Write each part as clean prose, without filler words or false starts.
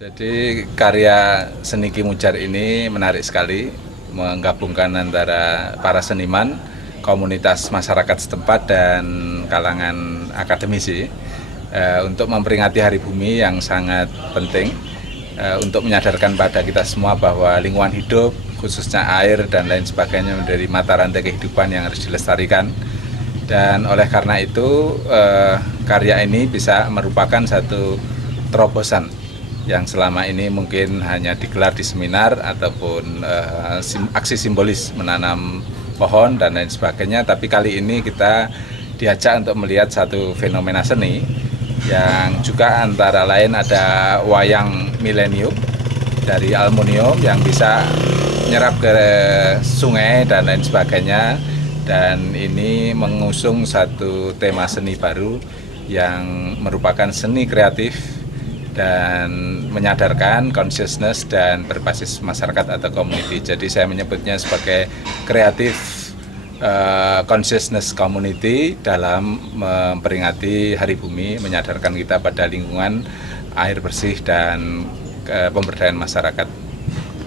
Jadi karya seni Ki Mujar ini menarik sekali, menggabungkan antara para seniman, komunitas masyarakat setempat dan kalangan akademisi untuk memperingati Hari Bumi yang sangat penting, untuk menyadarkan pada kita semua bahwa lingkungan hidup, khususnya air dan lain sebagainya menjadi mata rantai kehidupan yang harus dilestarikan. Dan oleh karena itu karya ini bisa merupakan satu terobosan yang selama ini mungkin hanya digelar di seminar ataupun aksi simbolis menanam pohon dan lain sebagainya, tapi kali ini kita diajak untuk melihat satu fenomena seni yang juga antara lain ada wayang milenium dari aluminium yang bisa menyerap ke sungai dan lain sebagainya, dan ini mengusung satu tema seni baru yang merupakan seni kreatif dan menyadarkan consciousness dan berbasis masyarakat atau community. Jadi saya menyebutnya sebagai kreatif consciousness community dalam memperingati Hari Bumi, menyadarkan kita pada lingkungan, air bersih dan pemberdayaan masyarakat.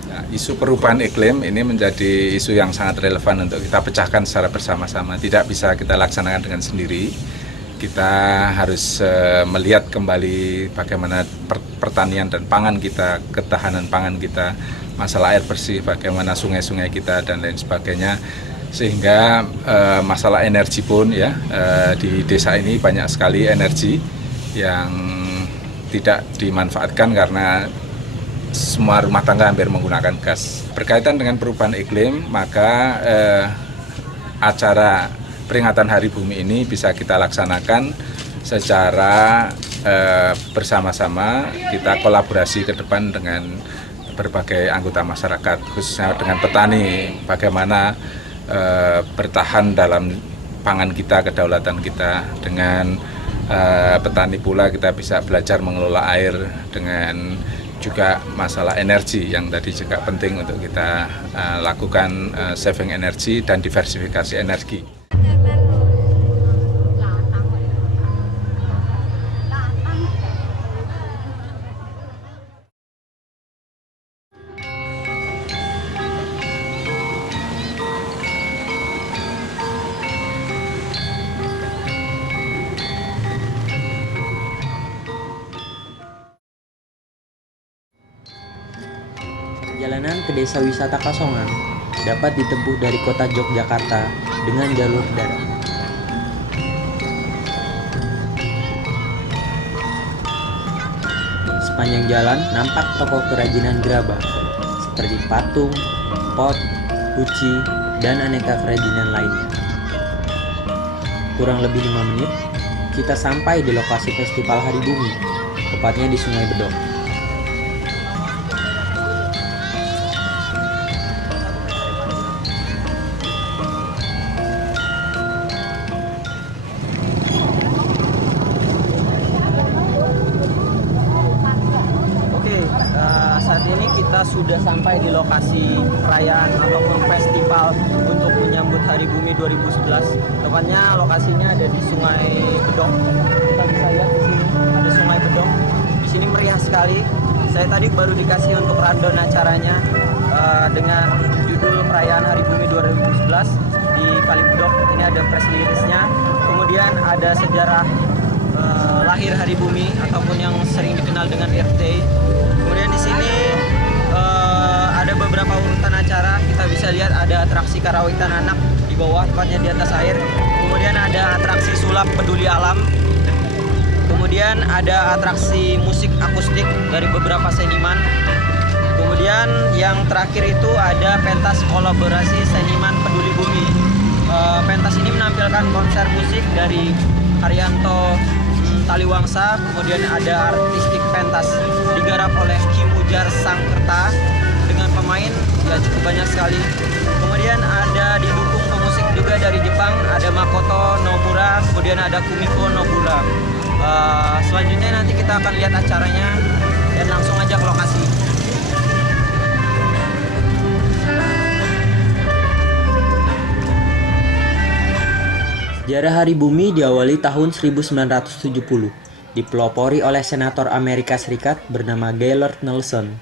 Nah, isu perubahan iklim ini menjadi isu yang sangat relevan untuk kita pecahkan secara bersama-sama. Tidak bisa kita laksanakan dengan sendiri. Kita harus melihat kembali bagaimana pertanian dan pangan kita, ketahanan pangan kita, masalah air bersih, bagaimana sungai-sungai kita dan lain sebagainya. Sehingga masalah energi pun ya, di desa ini banyak sekali energi yang tidak dimanfaatkan karena semua rumah tangga hampir menggunakan gas. Berkaitan dengan perubahan iklim, maka acara peringatan Hari Bumi ini bisa kita laksanakan secara bersama-sama, kita kolaborasi ke depan dengan berbagai anggota masyarakat, khususnya dengan petani, bagaimana bertahan dalam pangan kita, kedaulatan kita. Dengan petani pula kita bisa belajar mengelola air, dengan juga masalah energi yang tadi juga penting untuk kita lakukan saving energi dan diversifikasi energi. Perjalanan ke Desa Wisata Kasongan dapat ditempuh dari kota Yogyakarta dengan jalur darat. Sepanjang jalan nampak toko kerajinan gerabah seperti patung, pot, guci, dan aneka kerajinan lainnya. Kurang lebih 5 menit, kita sampai di lokasi Festival Hari Bumi, tepatnya di Sungai Bedok. Saat ini kita sudah sampai di lokasi perayaan ataupun festival untuk menyambut Hari Bumi 2011. Tepatnya lokasinya ada di Sungai Bedok. Kita bisa lihat di sini ada Sungai Bedok. Di sini meriah sekali. Saya tadi baru dikasih untuk rundown acaranya dengan judul perayaan Hari Bumi 2011 di Kalibedok. Ini ada press release-nya. Kemudian ada sejarah lahir Hari Bumi ataupun yang sering dikenal dengan Earth Day. Kemudian di sini ada beberapa urutan acara. Kita bisa lihat ada atraksi karawitan anak di bawah, tepatnya di atas air. Kemudian ada atraksi sulap peduli alam. Kemudian ada atraksi musik akustik dari beberapa seniman. Kemudian yang terakhir itu ada pentas kolaborasi seniman peduli bumi. Pentas ini menampilkan konser musik dari Haryanto Taliwangsa. Kemudian ada artistik pentas digarap oleh Ki Mujar Sangkerta dengan pemain ya cukup banyak sekali. Kemudian ada didukung pemusik juga dari Jepang, ada Makoto Nomura, kemudian ada Kumiko Nobura. Selanjutnya nanti kita akan lihat acaranya dan langsung aja ke lokasi. Sejarah Hari Bumi diawali tahun 1970 dipelopori oleh senator Amerika Serikat bernama Gaylord Nelson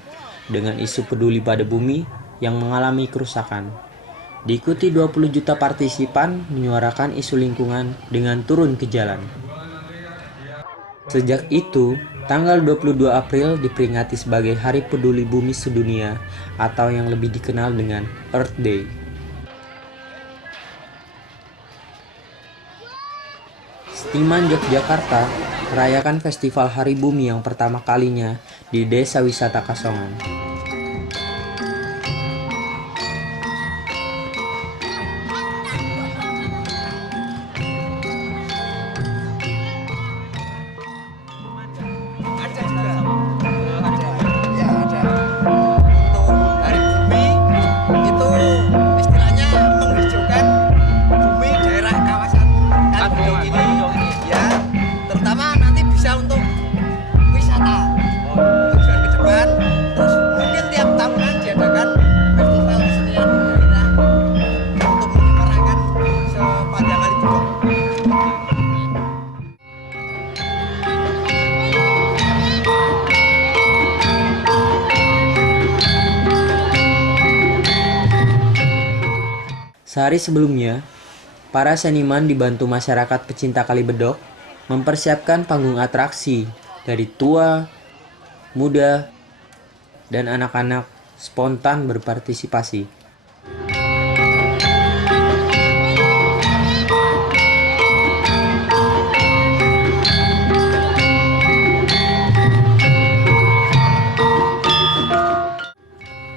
dengan isu peduli pada bumi yang mengalami kerusakan. Diikuti 20 juta partisipan menyuarakan isu lingkungan dengan turun ke jalan. Sejak itu, tanggal 22 April diperingati sebagai Hari Peduli Bumi Sedunia atau yang lebih dikenal dengan Earth Day. Seniman Yogyakarta merayakan Festival Hari Bumi yang pertama kalinya di Desa Wisata Kasongan. Sehari sebelumnya, para seniman dibantu masyarakat pecinta Kalibedok mempersiapkan panggung atraksi dari tua, muda, dan anak-anak spontan berpartisipasi.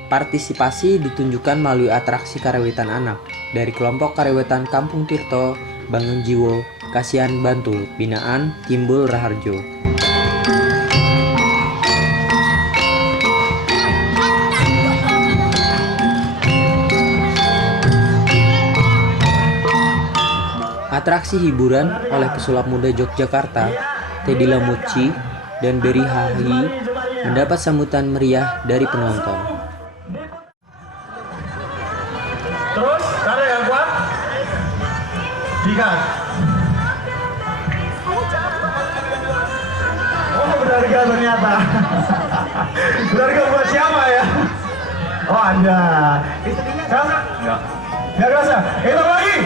Partisipasi ditunjukkan melalui atraksi karawitan anak dari kelompok karawitan Kampung Tirto, Bangun Jiwo, Kasihan Bantul, binaan Timbul Raharjo. Atraksi hiburan oleh pesulap muda Yogyakarta, Teddy Lamuci dan Beri Hahi mendapat sambutan meriah dari penonton. Terus, ada yang kuat? Dikat. Oh, berharga ternyata. Berharga buat siapa ya? Oh, Anda. Kerasa? Enggak. Enggak kerasa? Hitung lagi.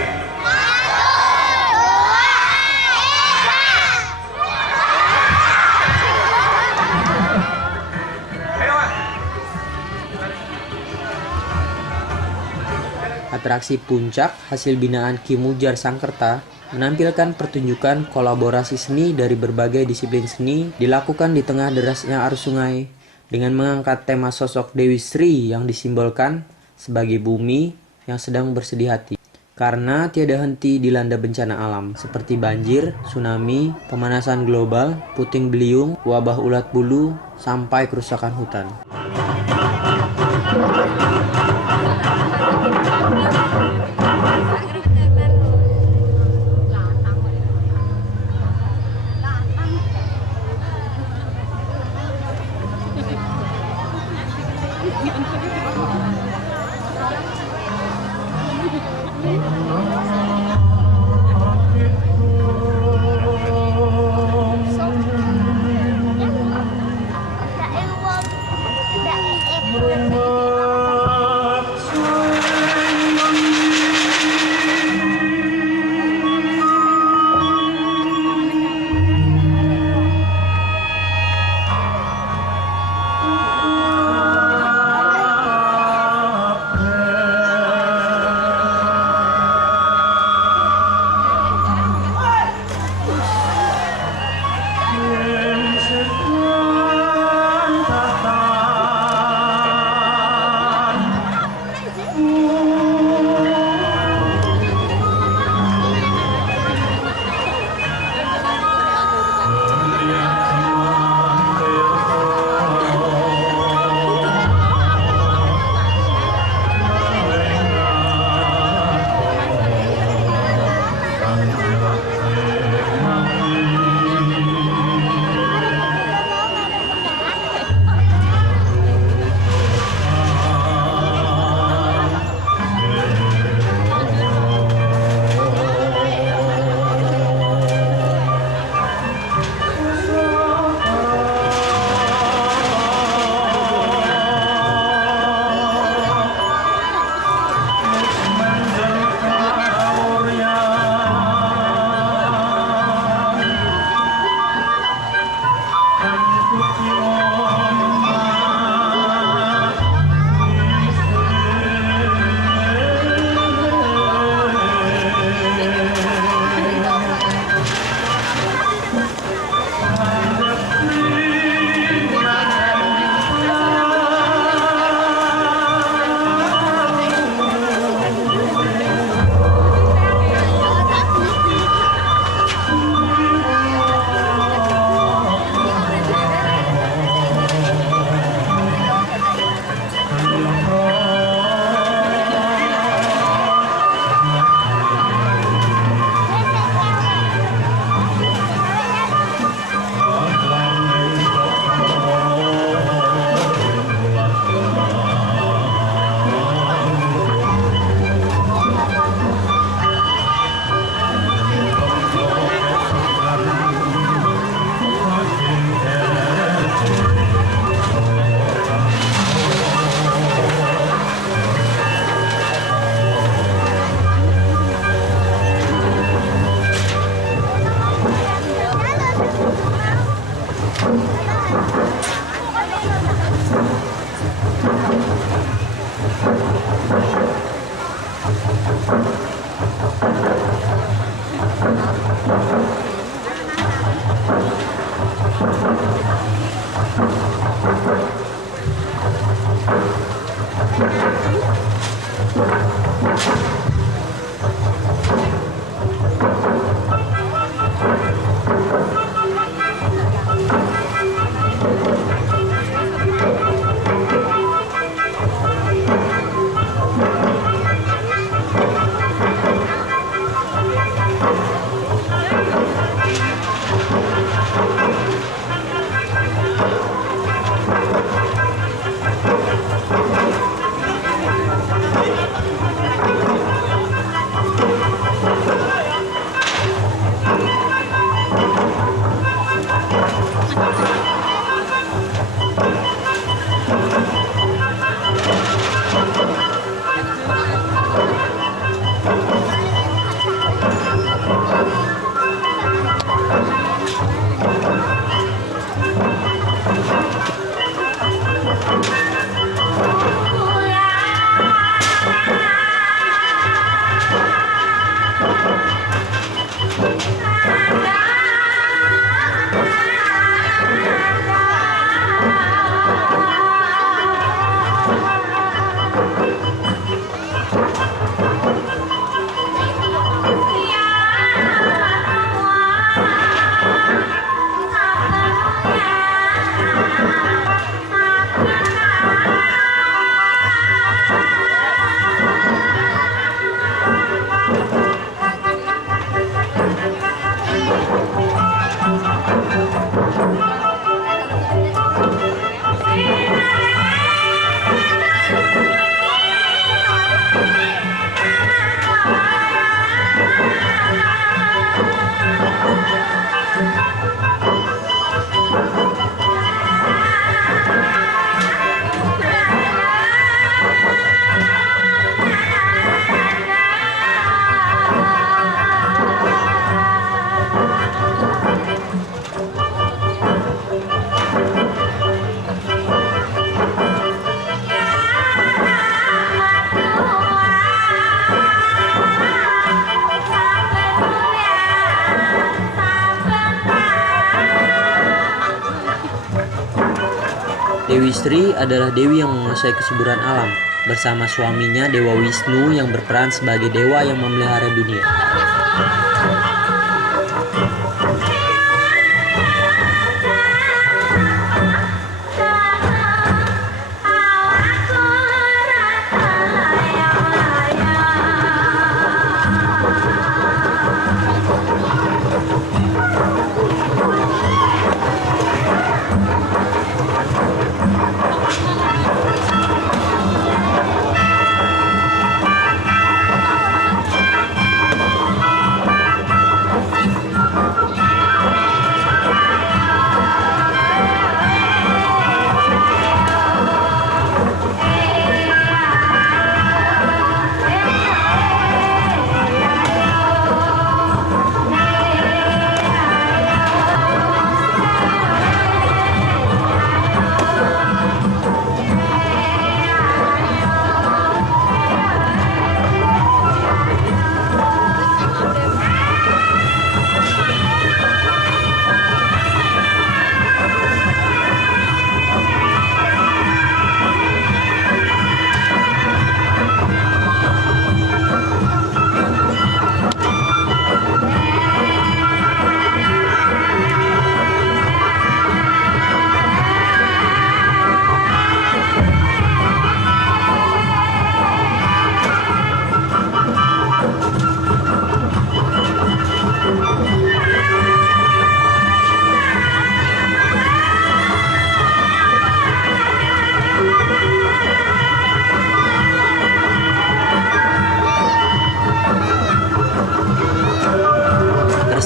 Atraksi puncak hasil binaan Ki Mujar Sangkerta menampilkan pertunjukan kolaborasi seni dari berbagai disiplin seni dilakukan di tengah derasnya arus sungai dengan mengangkat tema sosok Dewi Sri yang disimbolkan sebagai bumi yang sedang bersedih hati karena tiada henti dilanda bencana alam seperti banjir, tsunami, pemanasan global, puting beliung, wabah ulat bulu, sampai kerusakan hutan. Dewi Sri adalah dewi yang menguasai kesuburan alam, bersama suaminya Dewa Wisnu yang berperan sebagai dewa yang memelihara dunia.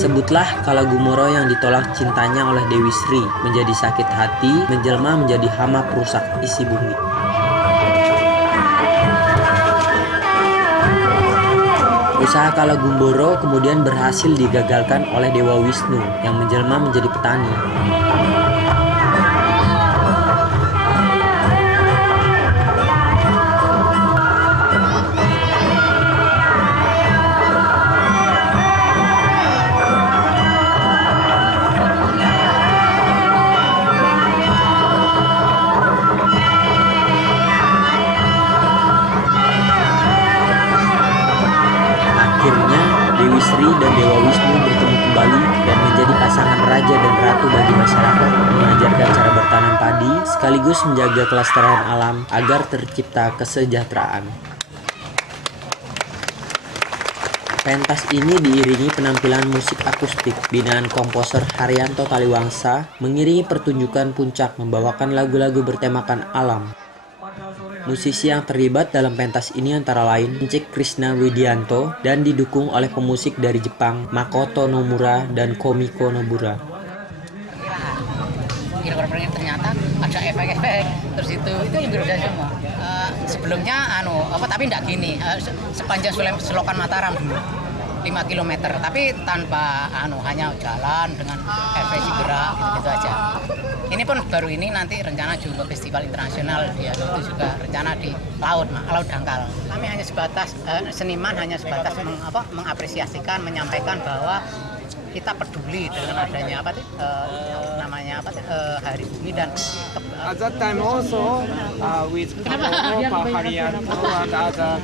Tersebutlah kala Gumoro yang ditolak cintanya oleh Dewi Sri menjadi sakit hati, menjelma menjadi hama perusak isi bumi. Usaha Kala Gumboro kemudian berhasil digagalkan oleh Dewa Wisnu yang menjelma menjadi petani. Akhirnya Dewi Sri dan Dewa Wisnu bertemu kembali dan menjadi pasangan raja dan ratu bagi masyarakat, mengajarkan cara bertanam padi sekaligus menjaga kelestarian alam agar tercipta kesejahteraan. Pentas ini diiringi penampilan musik akustik binaan komposer Haryanto Taliwangsa, mengiringi pertunjukan puncak membawakan lagu-lagu bertemakan alam. Musisi yang terlibat dalam pentas ini antara lain Encik Krishna Widianto dan didukung oleh pemusik dari Jepang Makoto Nomura dan Komiko Nobura. Ternyata ada efek-efek terus itu berbeda semua. Sebelumnya tapi tidak gini, sepanjang selokan Mataram dulu 5 km, tapi tanpa hanya jalan dengan elevasi gerak gitu aja. Ini pun baru ini nanti rencana juga festival internasional dia itu juga rencana di laut dangkal. Kami hanya sebatas seniman hanya sebatas mengapresiasikan, menyampaikan bahwa kita peduli dengan adanya Hari Bumi dan at that time also with Pak Haryanto and other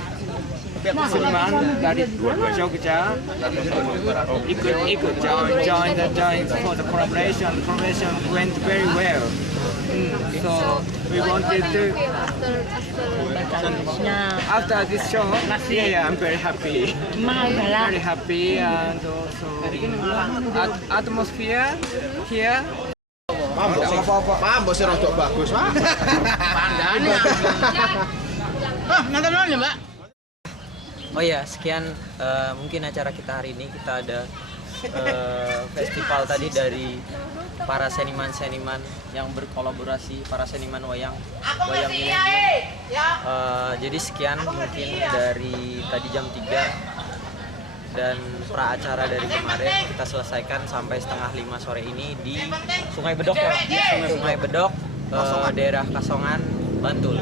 seniman dari Jogja ikut join for the collaboration went very well. So we wanted to after this show, I'm very happy, and also atmosphere here. Mambo sih rodok bagus, Pak. Pandane. Nonton ya, Mbak. Oh ya, sekian mungkin acara kita hari ini. Kita ada festival tadi dari para seniman-seniman yang berkolaborasi, para seniman wayang milenium. Jadi sekian mungkin dari tadi jam 3 dan pra acara dari kemarin kita selesaikan sampai setengah 5 sore ini di Sungai Bedok ya, Sungai Bedok, daerah Kasongan, Bantul.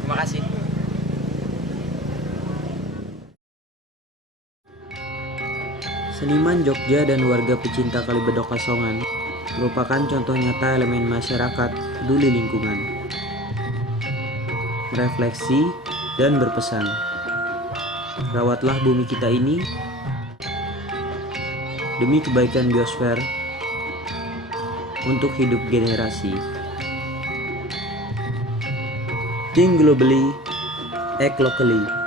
Terima kasih. Seniman Jogja dan warga pecinta Kalibedok Kasongan merupakan contoh nyata elemen masyarakat peduli lingkungan, merefleksi, dan berpesan. Rawatlah bumi kita ini demi kebaikan biosfer untuk hidup generasi. Think globally, act locally.